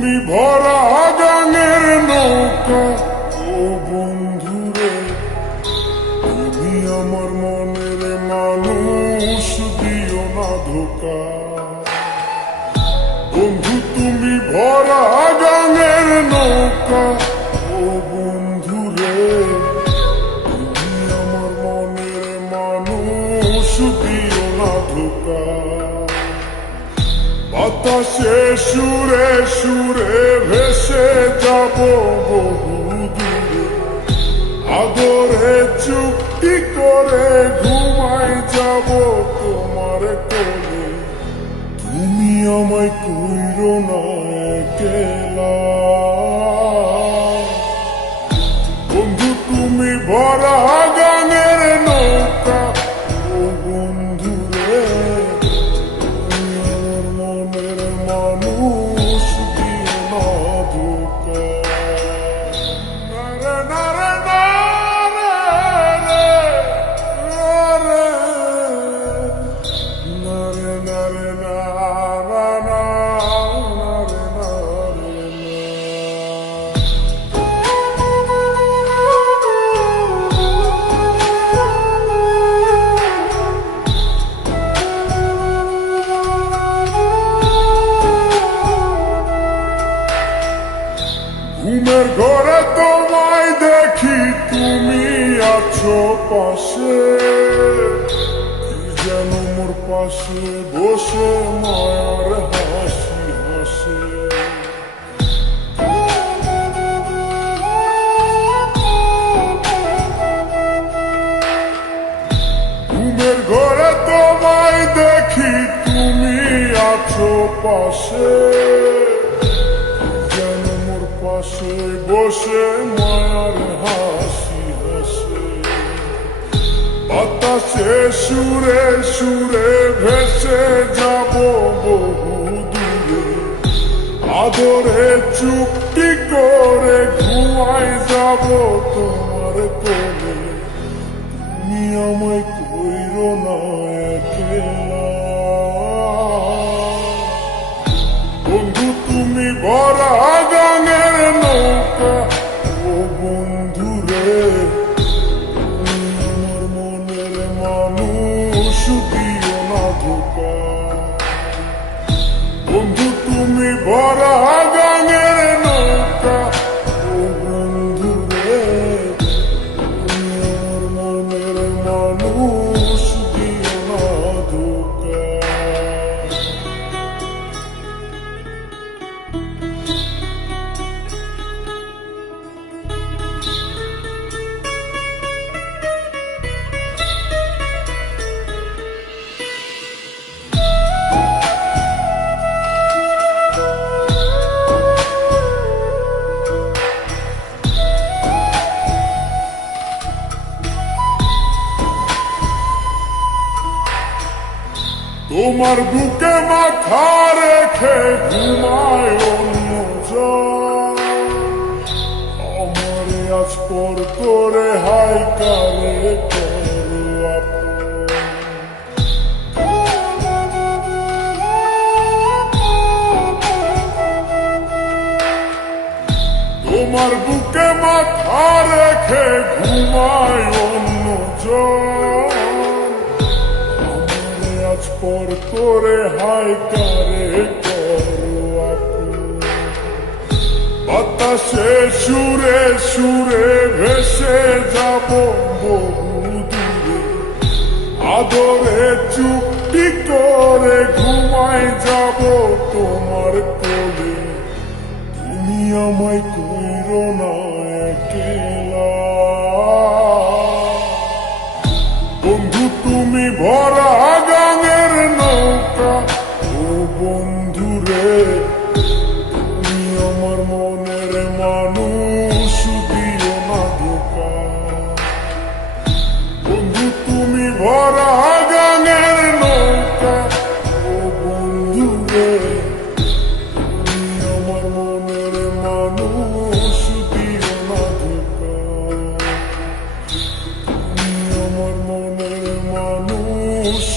তুমি ভরা গাঙের নৌকা ও বন্ধুরে, তুমি আমার মনের মানুষ, দিও না ধোকা। বন্ধু তুমি ভরা গাঙের নৌকা ও বন্ধুরে, তুমি আমার মনের মানুষ, দিও না ধোকা। বাতাসে সুরে সুরে ভেসে যাব বহু দূরে, আদরে চুক্তি করে ঘুমাই যাব তোমার কোলে। তুমি আমায় কইরো না একলা, বন্ধু তুমি ভরা গাঙের নৌকা ও বন্ধুরে, তুমি আমার মনের মানুষ, দিও না ধোকা। নারে নারে নারে নারে নারে ঘুমের ঘরে তোমায় দেখি, তুমি আছো পাশে, কি যেন মোর পাশে বসে মায়ার হাসি হাসে। ঘুমের ঘরে তোমায় দেখি, তুমি আছো পাশে, পাশে বসে মায়ার হাসি হাসে। বাতাসে সুরে সুরে ভেসে যাব বহু দূরে, আদরে চুক্তি করে ঘুমাই যাব তোমার কোলে। তুমি আমায় কইরো না একলা, বন্ধু তুমি ভরা গাঙের নৌকা ও বন্ধুরে, তুমি আমার মনের মানুষ, দিও না ধোকা। বন্ধু তুমি ভরা গাঙের নৌকা ও বন্ধুরে, তুমি আমার মনের মানুষ, দিও না ধোকা। তোমার বুকে মাথা রেখে ঘুমায় অন্যজন, আমারে আজ পর করে হাই কারে করো আপন। তোমার বুকে মাথা রেখে ঘুমায় অন্যজন, পর করে হাই কারে করো আপন। বাতাসে সুরে সুরে ভেসে যাব বহু দূরে, আদরে চুক্তি করে ঘুমাই যাব তোমার কোলে। তুমি আমায় কইরো না একলা, বন্ধু তুমি ভরা গাঙের নৌকা ও বন্ধুরে, তুমি আমার মনের মানুষ, দিও না ধোকা। বন্ধু তুমি ভরা গাঙের নৌকা ও বন্ধুরে, তুমি আমার মনের মানুষ, দিও না ধোকা। তুমি আমার মনের মানুষ,